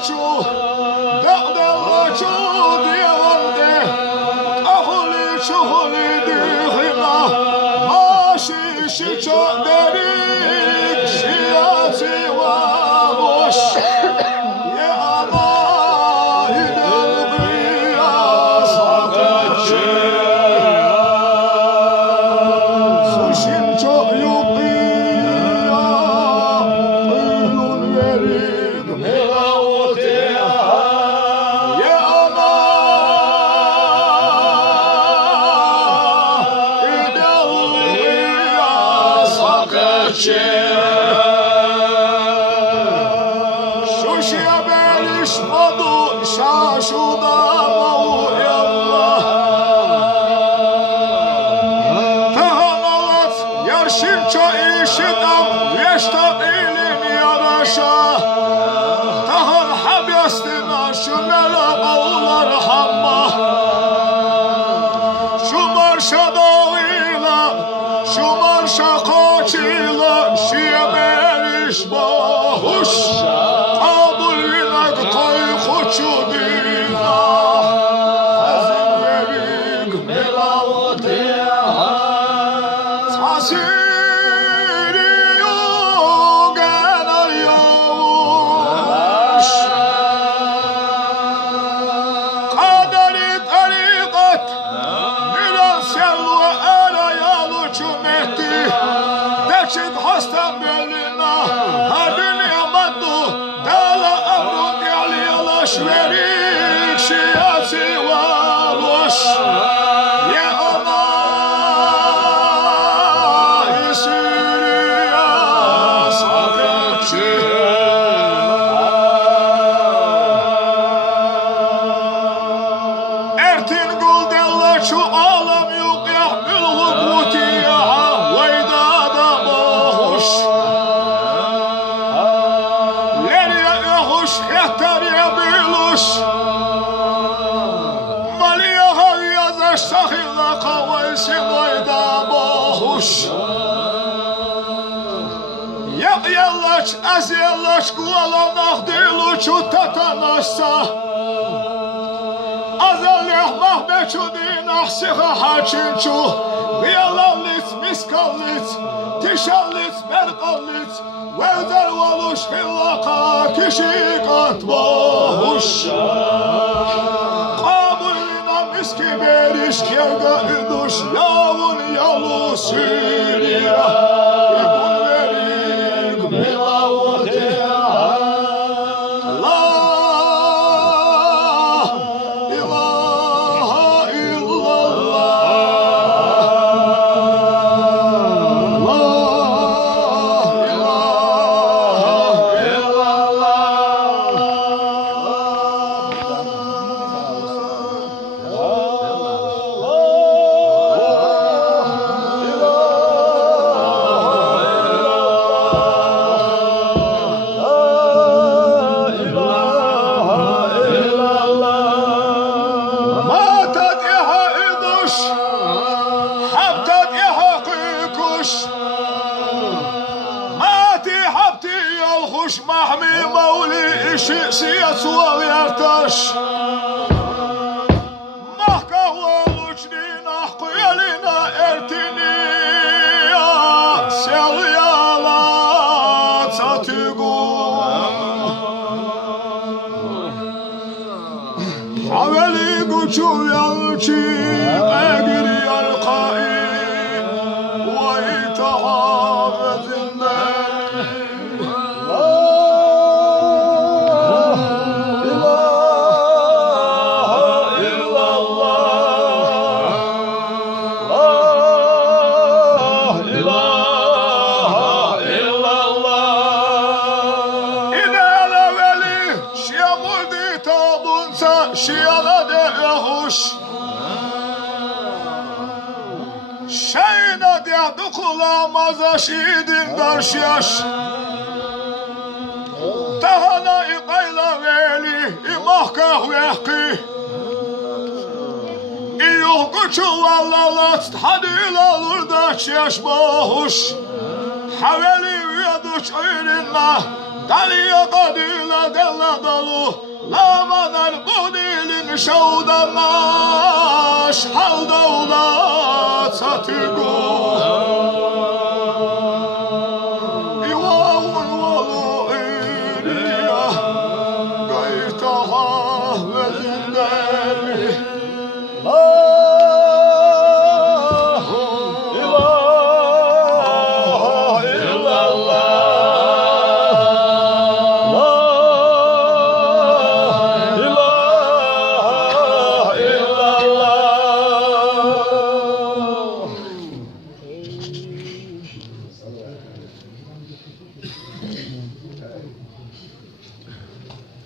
laçu dağda laçu diyande ahuli çuhuli dihina başı şişo derik şiyatı vamuş ye ama hidel bıya sakatçı suşin çok yubiya kıylun verik melautiya ye ama hidel bıya sakatçı Madu şaşuda mavuyallah Tehanalat yarşinça işidam yeşta ilin yaraşa Tehan habyastina şümela mavlar hamma Şu marşa dağıyla şu marşa kaçıyla şiyemeliş bahuş Çudina hazin verik melodiya tasiri yok genar yavuş kaderi tarikat milan selva arayalı cümeti dekşik hastan belina her dünya maddu dala amrun verik şiyatı vamuş ye ama isiriya sakatçı ertin gul della şu alam yok yahmil hukutiya veyda da bohuş leriye yahuş yeter ya biluş maliya havyaza şahilla kavaysi veyda bohuş yallaç az yallaç kuala nahdilu çutatanaşsa azalih mahbeçudin ahsiha haçinçu viyalallit miskallit tişallit berkallit Vezer valuş fillaka kişi katbohuş Kabulina miski beriş kevga üduş Yavun yalu sürya İbun verik milavutiya La ilahe illallah محمي مولي إشي سيات وغيرتاش محكا والوجدين أحكو يلينا ارتني سياليالات ساتيقون حوالي قجو يلشي أجري القائي ويتعافذ Şiyana de yahuş Şeyna de dukulamaza şiidin darşyaş Tahana iqayla veli imahkah vehki İyuh kuçu vallalat hadila lurdaç yaş bohuş Haveli viyaduç uyrinna Daliya kadila della dalu Lamanar bu dilin şavdanaş Halda ula çatıgu